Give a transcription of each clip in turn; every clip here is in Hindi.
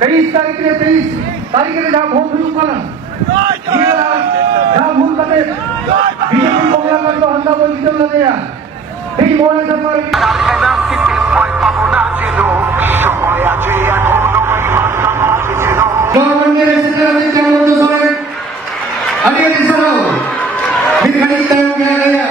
23 তারিখে যা ভোট হইল না যা ভুল কাটে বিজেপি কমলাকান্ত হত্যা বলছিল না দেয়া এই মনে সরকার গভর্নমেন্টের এসেছে কেমন তো সবাই আগে দিছানো বিখানি তাও গয়া গয়া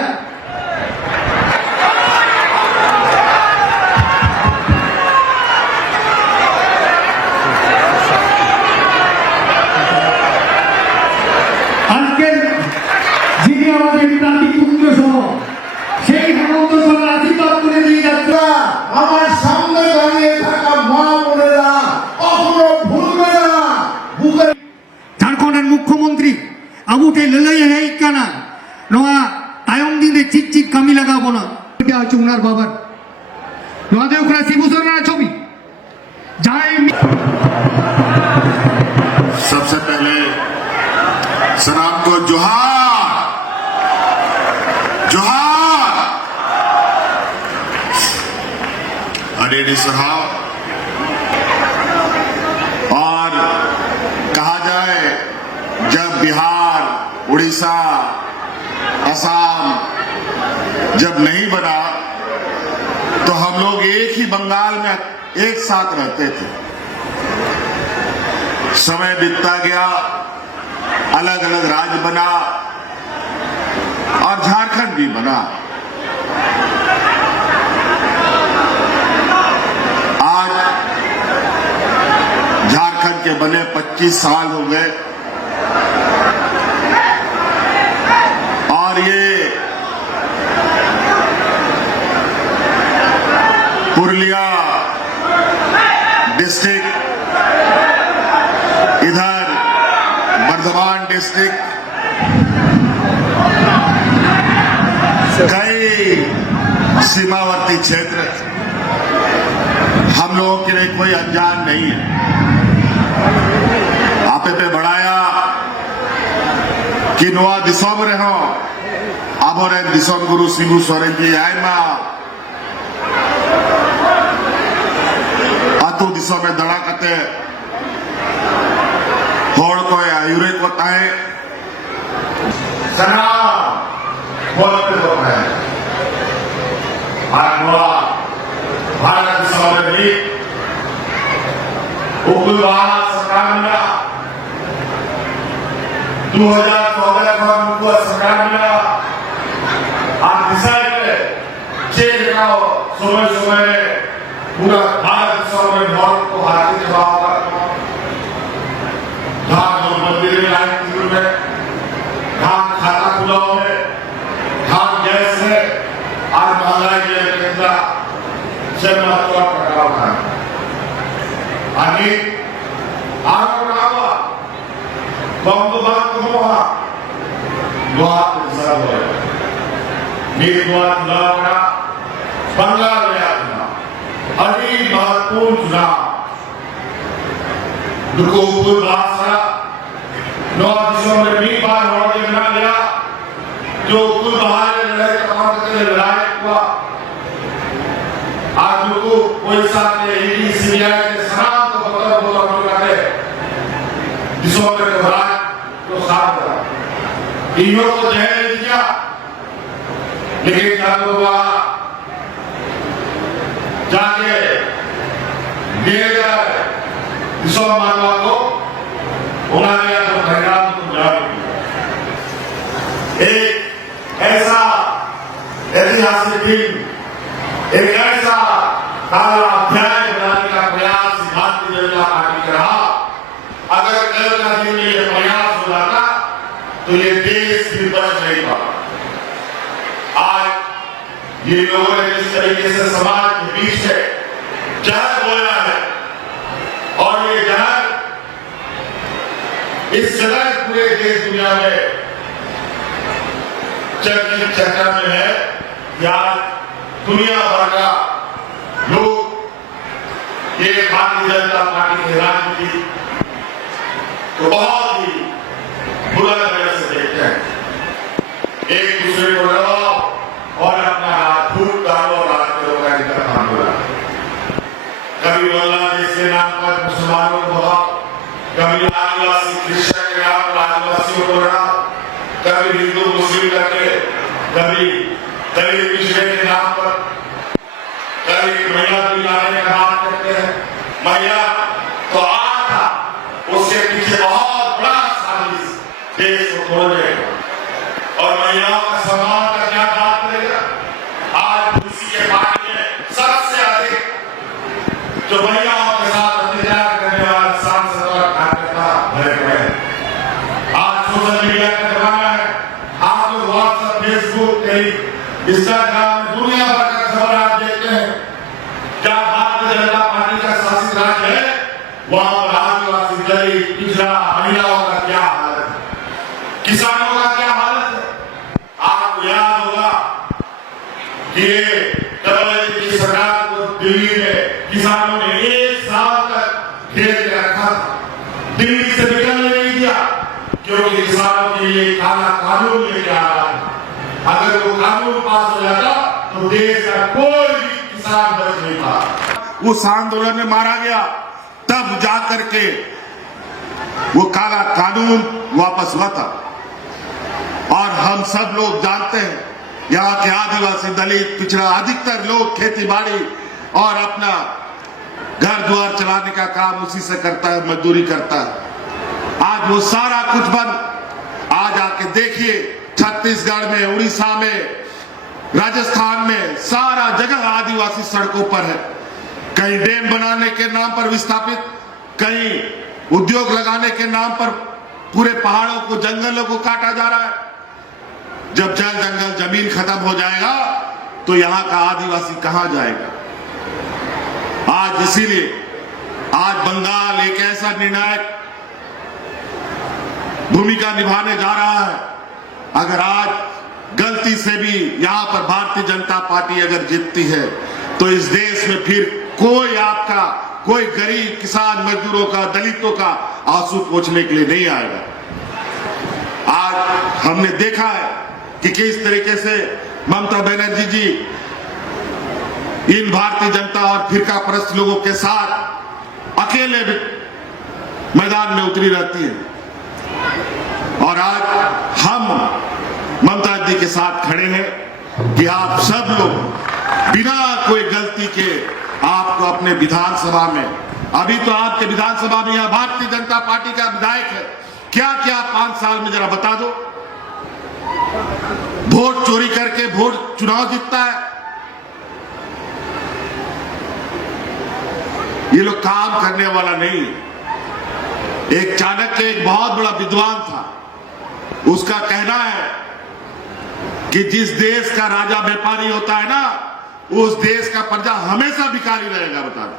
আমার সামনে দাঁড়িয়ে থাকা মা বোনেরা কখনো ভুলবে না। ঝাড়খণ্ডের মুখ্যমন্ত্রী আবুকে লড়াই হে কানা নোয়া তায়ং দিনে চিক কামি লাগাবো না এটা হচ্ছে উনার বাবার নোয়া দে ওখানে শিবসেনার ছবি যাই सबसे पहले सलाम को जोहार जोहार अडेडी साहब। और कहा जाए जब बिहार उड़ीसा असम जब नहीं बना तो हम लोग एक ही बंगाल में एक साथ रहते थे। समय बीतता गया, अलग अलग राज्य बना और झारखंड भी बना। आज झारखंड के बने 25 साल हो गए और ये पुरुलिया डिस्ट्रिक्ट, इधर बर्धमान डिस्ट्रिक्ट, कई सीमावर्ती क्षेत्र हम लोगों के लिए कोई अनजान नहीं है। आपे पे बढ़ाया कि नोआ दिसोम रहो आबोरे दिसोम गुरु शिबू सोरेन जी आयमा आतु दिसोम में दड़ा कते होड़ को आयुरे को ताए सना बोलते होता है भारत सौरभी उपलवाहा संग्रामिया 2014 को हमको संग्रामिया आप डिसाइड चेक कराओ समय पूरा भारत सौरभ भारत को हाथी जवाब धान मंदिर में लाइन में धान खाता खुलाओ में धान गैस है आज महंगाई के केंद्र से महत्व प्रकार है आणि आरोग्यावा बंदोबस्त हुआ बात सब है निर्वाचन लड़ा बंगाल में आना अभी महत्वपूर्ण चुनाव दुर्गोपुर भाषा नौ में भी बार होने बना लिया जो कुल बाहर लड़ाई तमाम के लड़ाई हुआ आज लोगों कोई साथ नहीं सीबीआई के सलाम तो बता बोला करते दिसों में घबराहट तो साथ इन्हों को जहर दिया लेकिन चालू हुआ जाके दिए जाए दिसों मानवा को उन्होंने तो भैराम को जान एक ऐसा ऐतिहासिक दिन एक ऐसा काला अध्याय बनाने का प्रयास भारतीय जनता पार्टी का रहा। अगर कल का दिन में ये प्रयास हो जाता तो ये देश भी बच नहीं पाता। आज ये लोगों ने जिस तरीके से समाज के बीच से जहर बोला है और ये जहर इस जगह पूरे देश दुनिया में चर्चा में है या दुनिया भर का लोग ये भारतीय जनता पार्टी की राजनीति तो बहुत ही बुरा तरह से देखते हैं। एक दूसरे को दबाओ और अपना हाथ फूट डालो और राजनीतियों का काम हो रहा है। कभी बांग्लादेश के नाम पर मुसलमानों को भगा, कभी आदिवासी क्रिश्चियन के नाम पर आदिवासियों को लड़ा, कभी हिंदू मुस्लिम करके, कभी दलित पिछड़े के नाम पर, कभी महिला दिलाने का बात करते हैं। महिला तो आ था, उसके पीछे बहुत बड़ा साजिश देश को तोड़ने और महिलाओं का सम्मान का क्या बात करेगा। आज उसी के पार्टी में सबसे अधिक जो महिलाओं के साथ अत्याचार करने वाला सांसद और कार्यकर्ता भरे हुए हैं। आज सोशल मीडिया का जमाना है, आप लोग व्हाट्सएप, फेसबुक, इंस्टाग्राम, दुनिया भर का खबर आप देखते हैं। क्या भारतीय जनता पार्टी का शासित राज्य है, वहां पर आदिवासी, दलित, पिछड़ा, महिलाओं का क्या हालत है, किसानों का क्या हालत है। आपको याद होगा कि की सरकार को दिल्ली में किसानों ने 1 साल तक घेर के रखा था, दिल्ली से निकलने नहीं दिया, क्योंकि किसानों के लिए काला कानून लेके आ रहा था। अगर वो कानून पास हो जाता तो देश का कोई भी किसान बच नहीं पाता। उस आंदोलन में मारा गया, तब जाकर के वो काला कानून वापस हुआ था। और हम सब लोग जानते हैं, यहाँ के आदिवासी, दलित, पिछड़ा, अधिकतर लोग खेती बाड़ी और अपना घर द्वार चलाने का काम उसी से करता है, मजदूरी करता है। आज वो सारा कुछ बंद। आज आके देखिए, छत्तीसगढ़ में, उड़ीसा में, राजस्थान में सारा जगह आदिवासी सड़कों पर है। कहीं डैम बनाने के नाम पर विस्थापित, कहीं उद्योग लगाने के नाम पर पूरे पहाड़ों को, जंगलों को काटा जा रहा है। जब जल जंगल जमीन खत्म हो जाएगा तो यहां का आदिवासी कहां जाएगा। आज इसीलिए आज बंगाल एक ऐसा निर्णायक भूमिका निभाने जा रहा है। अगर आज गलती से भी यहां पर भारतीय जनता पार्टी अगर जीतती है तो इस देश में फिर कोई आपका, कोई गरीब किसान, मजदूरों का, दलितों का आंसू पोंछने के लिए नहीं आएगा। आज हमने देखा है कि किस तरीके से ममता बनर्जी जी इन भारतीय जनता और फिरका परस्त लोगों के साथ अकेले मैदान में उतरी रहती है। और आज हम ममता जी के साथ खड़े हैं कि आप सब लोग बिना कोई गलती के आपको अपने विधानसभा में, अभी तो आपके विधानसभा में यहां भारतीय जनता पार्टी का विधायक है, क्या क्या 5 साल में जरा बता दो। वोट चोरी करके वोट चुनाव जीतता है। ये लोग काम करने वाला नहीं है। एक चाणक्य एक बहुत बड़ा विद्वान था, उसका कहना है कि जिस देश का राजा व्यापारी होता है ना, उस देश का प्रजा हमेशा भिखारी रहेगा। बता दो,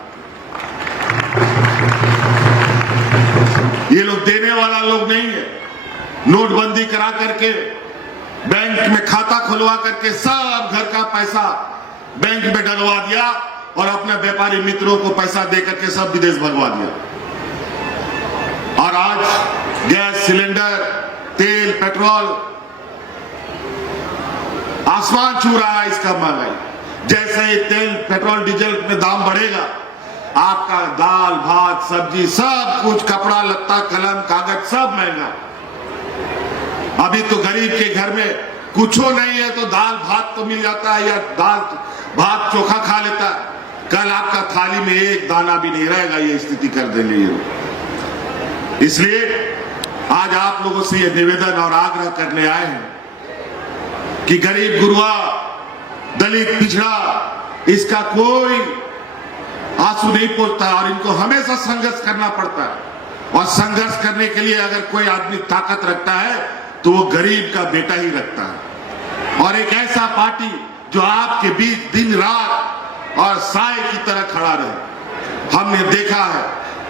ये लोग देने वाला लोग नहीं है। नोटबंदी करा करके, बैंक में खाता खुलवा करके सब घर का पैसा बैंक में डलवा दिया और अपने व्यापारी मित्रों को पैसा दे करके सब विदेश भगवा दिया। और आज गैस सिलेंडर, तेल, पेट्रोल आसमान छू रहा है इसका महंगाई। जैसे ही तेल, पेट्रोल, डीजल में दाम बढ़ेगा, आपका दाल, भात, सब्जी, सब कुछ, कपड़ा लत्ता, कलम, कागज सब महंगा। अभी तो गरीब के घर में कुछो नहीं है तो दाल भात तो मिल जाता है, या दाल भात चोखा खा लेता है। कल आपका थाली में एक दाना भी नहीं रहेगा। ये स्थिति कर देनी है। इसलिए आज आप लोगों से ये निवेदन और आग्रह करने आए हैं कि गरीब गुरुआ, दलित, पिछड़ा, इसका कोई आंसू नहीं पोंछता और इनको हमेशा संघर्ष करना पड़ता है। और संघर्ष करने के लिए अगर कोई आदमी ताकत रखता है तो वो गरीब का बेटा ही रखता है। और एक ऐसा पार्टी जो आपके बीच दिन रात और साए की तरह खड़ा रहे। हमने देखा है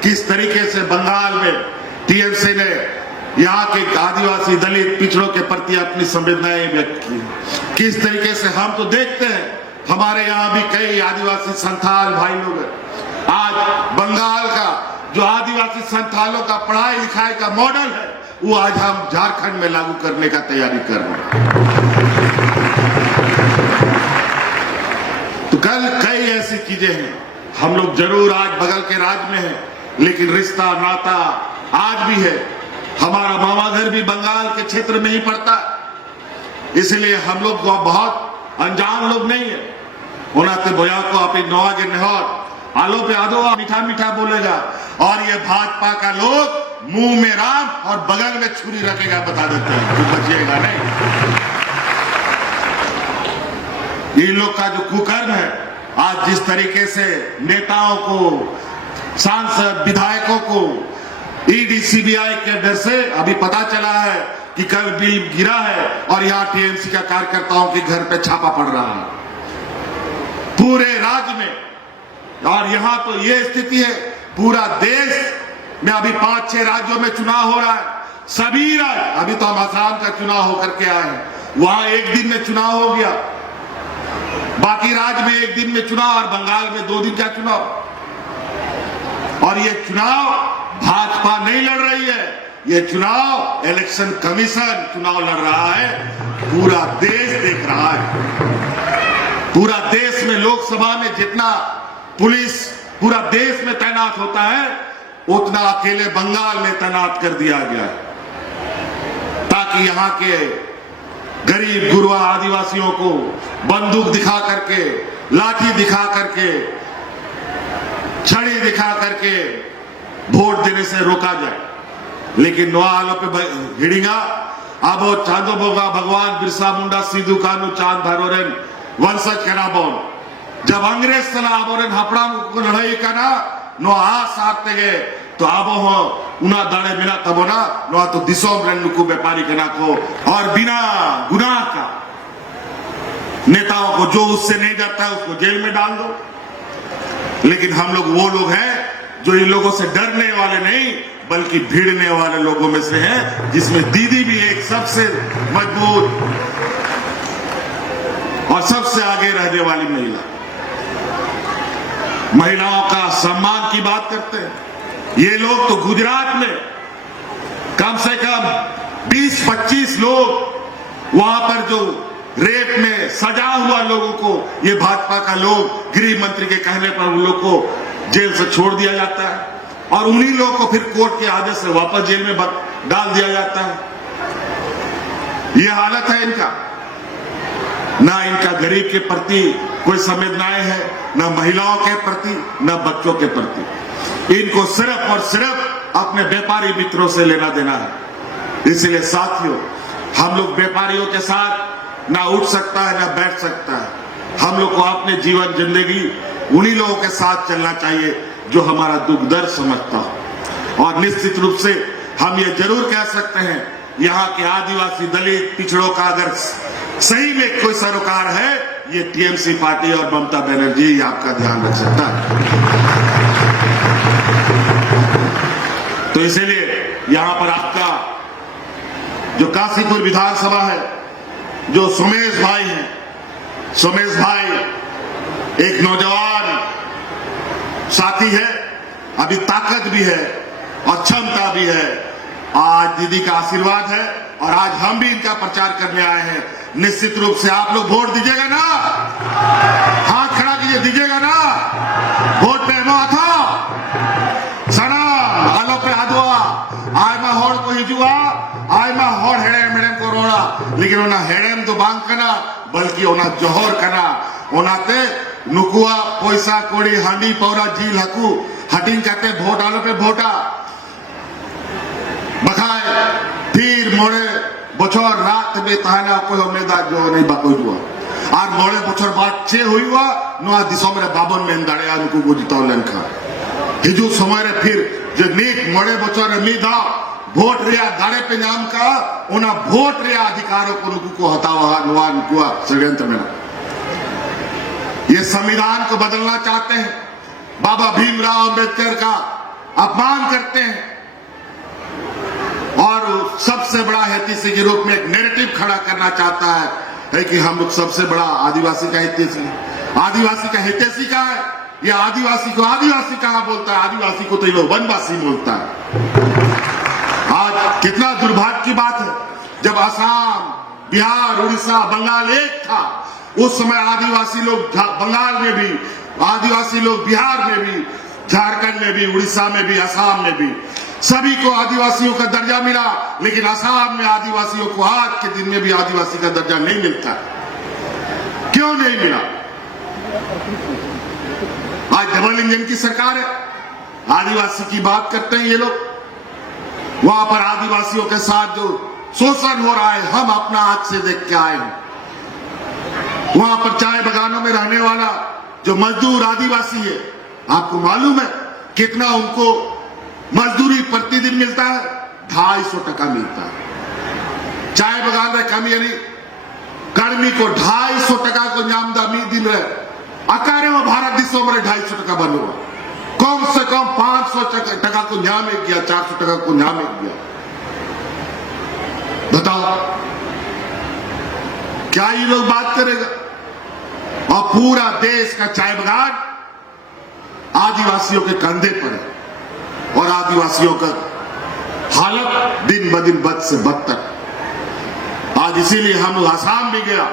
किस तरीके से बंगाल में टीएमसी ने यहाँ के आदिवासी, दलित, पिछड़ों के प्रति अपनी संवेदनाएं व्यक्त की। किस तरीके से हम तो देखते हैं, हमारे यहाँ भी कई आदिवासी संथाल भाई लोग हैं। आज बंगाल का जो आदिवासी संथालों का पढ़ाई लिखाई का मॉडल है, वो आज हम झारखंड में लागू करने का तैयारी कर रहे हैं। तो कल कई ऐसी चीजें हैं। हम लोग जरूर आज बगल के राज्य में हैं, लेकिन रिश्ता नाता आज भी है। हमारा मामा घर भी बंगाल के क्षेत्र में ही पड़ता है, इसलिए हम लोग बहुत अनजान लोग नहीं है। उनाते बोया को अपनी नवा के नहर आलो पे आदो मीठा मीठा बोलेगा, और ये भाजपा का लोग मुंह में राम और बगल में छुरी रखेगा, बता देते हैं, तो बचिएगा नहीं। इन लोग का जो कुकर्म है, आज जिस तरीके से नेताओं को, सांसद, विधायकों को ईडी सीबीआई के डर से अभी पता चला है कि कल बिल गिरा है और यहाँ टीएमसी का कार्यकर्ताओं के घर पे छापा पड़ रहा है पूरे राज्य में। और यहाँ तो ये स्थिति है, पूरा देश में अभी 5-6 राज्यों में चुनाव हो रहा है। सभी राज्य, अभी तो हम आसाम का चुनाव होकर के आए हैं, वहां एक दिन में चुनाव हो गया, बाकी राज्य में एक दिन में चुनाव, और बंगाल में 2 दिन का चुनाव। और ये चुनाव भाजपा नहीं लड़ रही है, ये चुनाव इलेक्शन कमीशन चुनाव लड़ रहा है, पूरा देश देख रहा है। पूरा देश में लोकसभा में जितना पुलिस पूरा देश में तैनात होता है, उतना अकेले बंगाल में तैनात कर दिया गया है, ताकि यहाँ के गरीब गुरबा आदिवासियों को बंदूक दिखा करके, लाठी दिखा करके, छड़ी दिखा करके वोट देने से रोका जाए। लेकिन नोआलो पे हिड़िंगा अब चांदो बोगा भगवान बिरसा मुंडा सिद्धू कानू चांद धारोरेन वंशज कना बोन, जब अंग्रेज सला आबोरेन हपड़ाम को लड़ाई कना नो आ सारते गए, तो आबो हो उना दाड़े बिना तबो ना नो तो दिसोम रन नुकु व्यापारी कना को, और बिना गुनाह का नेताओं को जो उससे नहीं डरता है उसको जेल में डाल दो। लेकिन हम लोग वो लोग हैं जो इन लोगों से डरने वाले नहीं, बल्कि भिड़ने वाले लोगों में से हैं, जिसमें दीदी भी एक सबसे मजबूत और सबसे आगे रहने वाली महिला। महिलाओं का सम्मान की बात करते हैं। ये लोग तो गुजरात में कम से कम 20-25 लोग वहां पर जो रेप में सजा हुआ लोगों को, ये भाजपा का लोग गृह मंत्री के कहने पर उन लोग को जेल से छोड़ दिया जाता है, और उन्हीं लोगों को फिर कोर्ट के आदेश से वापस जेल में डाल दिया जाता है। ये हालत है इनका। ना इनका गरीब के प्रति कोई संवेदनाएं है, ना महिलाओं के प्रति, ना बच्चों के प्रति। इनको सिर्फ और सिर्फ अपने व्यापारी मित्रों से लेना देना है। इसलिए साथियों, हम लोग व्यापारियों के साथ ना उठ सकता है ना बैठ सकता है। हम लोग को अपने जीवन जिंदगी उन्हीं लोगों के साथ चलना चाहिए जो हमारा दुख दर्द समझता हो। और निश्चित रूप से हम ये जरूर कह सकते हैं, यहाँ के आदिवासी, दलित, पिछड़ों का अगर सही में कोई सरोकार है, ये टीएमसी पार्टी और ममता बनर्जी आपका ध्यान रख सकता है। तो इसीलिए यहाँ पर आपका जो काशीपुर विधानसभा है, जो सोमेश भाई हैं, सोमेश भाई एक नौजवान साथी है, अभी ताकत भी है और क्षमता भी है। आज दीदी का आशीर्वाद है और आज हम भी इनका प्रचार करने आए हैं। निश्चित रूप से आप लोग वोट दीजिएगा ना, हाथ खड़ा कीजिए, दीजिएगा ना वोट पे नो था सना आलो पे आदुआ आय मा होड़ को हिजुआ आय मा होड़ हेड़े मेड़े को रोड़ा, लेकिन ओना हेड़ेम तो बांग कना बल्कि ओना जोहर कना, ओनाते नुकुआ पैसा कोड़ी हांडी पौरा झील हकू हटिंग करते वोट आलो पे वोटा बखाए फिर मोड़े बछर रात में तहना कोई उम्मीदवार जो नहीं बाकोई हुआ और मोड़े बछर बाद छे हुई हुआ नोआ दिसों में बाबन में दाड़े उनको गुजताओ लेनखा हिजू समय रे फिर जो नीक मोड़े बछर उम्मीदा वोट रिया दाड़े पे नाम का उना वोट रिया अधिकारों को नुकु को हटावा नोआ नुकुआ षड्यंत्र में। ये संविधान को बदलना चाहते हैं, बाबा भीमराव अंबेडकर का अपमान करते हैं और सबसे बड़ा हितैषी के रूप में एक नैरेटिव खड़ा करना चाहता है कि हम लोग सबसे बड़ा आदिवासी का हितैषी। आदिवासी का हितैषी का है या आदिवासी को आदिवासी कहाँ बोलता है? आदिवासी को तो ये लोग वनवासी बोलता है। आज कितना दुर्भाग्य की बात है, जब असम, बिहार, उड़ीसा, बंगाल एक था, उस समय आदिवासी लोग बंगाल में भी, आदिवासी लोग बिहार में भी झारखंड में भी, उड़ीसा में भी, असम में भी सभी को आदिवासियों का दर्जा मिला, लेकिन असम में आदिवासियों को आज के दिन में भी आदिवासी का दर्जा नहीं मिलता। क्यों नहीं मिला? आज डबल इंजन की सरकार है, आदिवासी की बात करते हैं ये लोग। वहां पर आदिवासियों के साथ जो शोषण हो रहा है, हम अपना आंख से देख के आए हैं। वहां पर चाय बागानों में रहने वाला जो मजदूर आदिवासी है, आपको मालूम है कितना उनको मजदूरी प्रतिदिन मिलता है? 250 टका मिलता है। चाय बागान रे कमी कर्मी को 250 टका को नामदा मी दिन रहे अकारे में भारत दिशों में 250 टका बन हुआ। कम से कम 500 टका को न्याम एक गया, 400 टका को न्याम एक गया। बताओ क्या ये लोग बात करेगा? और पूरा देश का चाय बागान आदिवासियों के कंधे पर है, और आदिवासियों का हालत दिन ब दिन बद से बदतर। आज इसीलिए हम असम भी गया,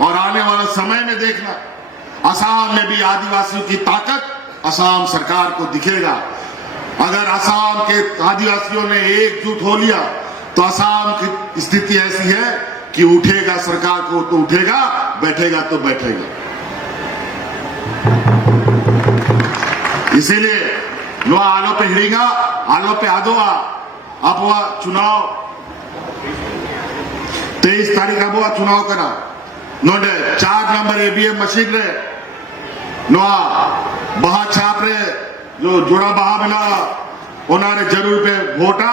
और आने वाले समय में देखना असम में भी आदिवासियों की ताकत असम सरकार को दिखेगा। अगर असम के आदिवासियों ने एकजुट हो लिया तो असम की स्थिति ऐसी है कि उठेगा सरकार को तो उठेगा, बैठेगा तो बैठेगा। इसीलिए नो आलो पे हिड़ीगा, आलो पे आदोआ अब वह चुनाव 23 तारीख अब वह चुनाव करा नोडे 4 नंबर एबीएम मशीन रे नो बहा छाप रे जो जोड़ा बहा बना उन्होंने जरूर पे वोटा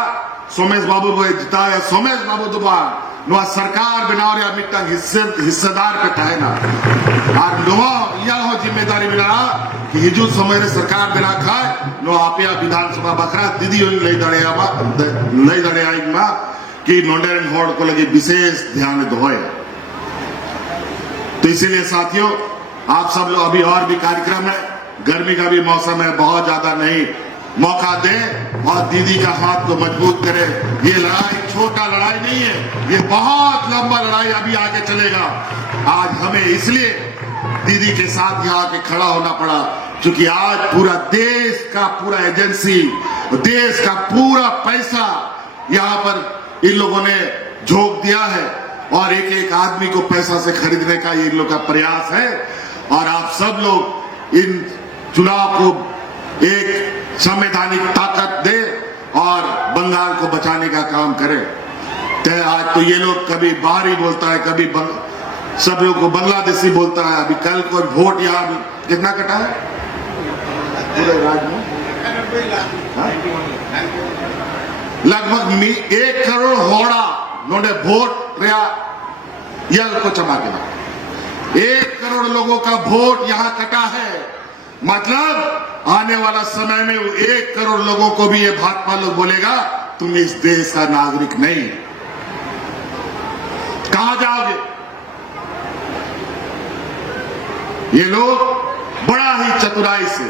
सोमेश बाबू को जिताया। सोमेश बाबू दोबारा नुआ सरकार बनाओ या मिट्टा हिस्सेदार पे था ना, और नुआ यह हो जिम्मेदारी मिला कि हिजू समय रे सरकार बना खाए नो आपिया विधानसभा बखरा दीदी ले दड़े आई मा कि नोंडेरन होड़ को लगे विशेष ध्यान दोए। तो इसीलिए साथियों आप सब लोग अभी और भी कार्यक्रम है, गर्मी का भी मौसम है, बहुत ज्यादा नहीं, मौका दें और दीदी का हाथ को मजबूत करें। ये लड़ाई छोटा लड़ाई नहीं है, ये बहुत लंबा लड़ाई अभी आगे चलेगा। आज हमें इसलिए दीदी के साथ यहाँ आके खड़ा होना पड़ा क्योंकि आज पूरा देश का पूरा एजेंसी, देश का पूरा पैसा यहाँ पर इन लोगों ने झोंक दिया है, और एक एक आदमी को पैसा से खरीदने का ये इन लोग का प्रयास है। और आप सब लोग इन चुनाव को एक संवैधानिक ताकत दे और बंगाल को बचाने का काम करें। तो आज तो ये लोग कभी बाहरी बोलता है, कभी सब लोग को बांग्लादेशी बोलता है। अभी कल को वोट यहाँ कितना कटा है पूरे राज्य में? लगभग 1 करोड़ होड़ा नोडे वोट रहा यल को चमा के 1 करोड़ लोगों का वोट यहाँ कटा है। मतलब आने वाला समय में 1 करोड़ लोगों को भी ये भाजपा लोग बोलेगा तुम इस देश का नागरिक नहीं। कहां जाओगे? ये लोग बड़ा ही चतुराई से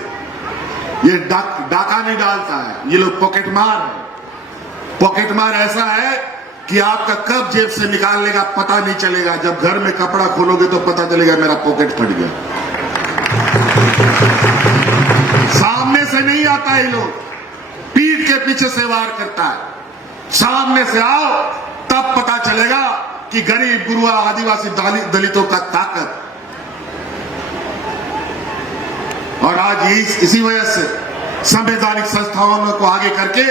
ये डाका नहीं डालता है, ये लोग पॉकेट मार है। पॉकेट मार ऐसा है कि आपका कब जेब से निकालने का पता नहीं चलेगा। जब घर में कपड़ा खोलोगे तो पता चलेगा मेरा पॉकेट फट गया। सामने से नहीं आता ये लोग, पीठ के पीछे से वार करता है। सामने से आओ तब पता चलेगा कि गरीब गुरुआ आदिवासी दलितों का ताकत। और आज इसी वजह से संवैधानिक संस्थाओं को आगे करके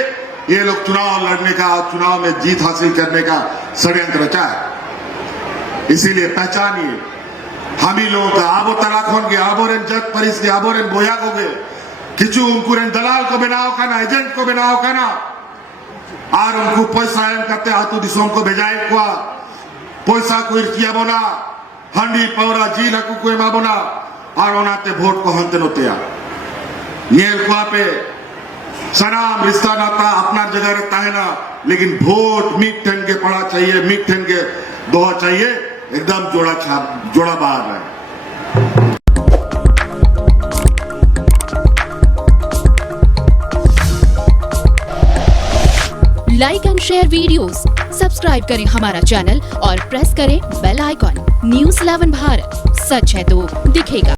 ये लोग चुनाव लड़ने का, चुनाव में जीत हासिल करने का षड्यंत्र रचा है। इसीलिए पहचानिए हम ही लोगों का आबो तलाक होंगे, आबोरेन जग परिस के आबोरेन बोया होगे किचु उनकुरेन दलाल को बनाओ का ना, एजेंट को बनाओ का ना, और उनको पैसा एम करते हाथों दिशों को भेजाए को पैसा को इर्चिया बोना हंडी पौरा जी लकू को एमा बोना और ओनाते वोट को हंते नोतिया ये को पे सनाम रिश्ता नाता अपना जगह रहता है ना, लेकिन वोट मीट ठन के पड़ा चाहिए, मीट ठन के दोहा चाहिए, एकदम जोड़ा बाहर है। Like and share videos, subscribe करें हमारा चैनल और प्रेस करें बेल आइकॉन। न्यूज़ 11 भारत, सच है तो दिखेगा।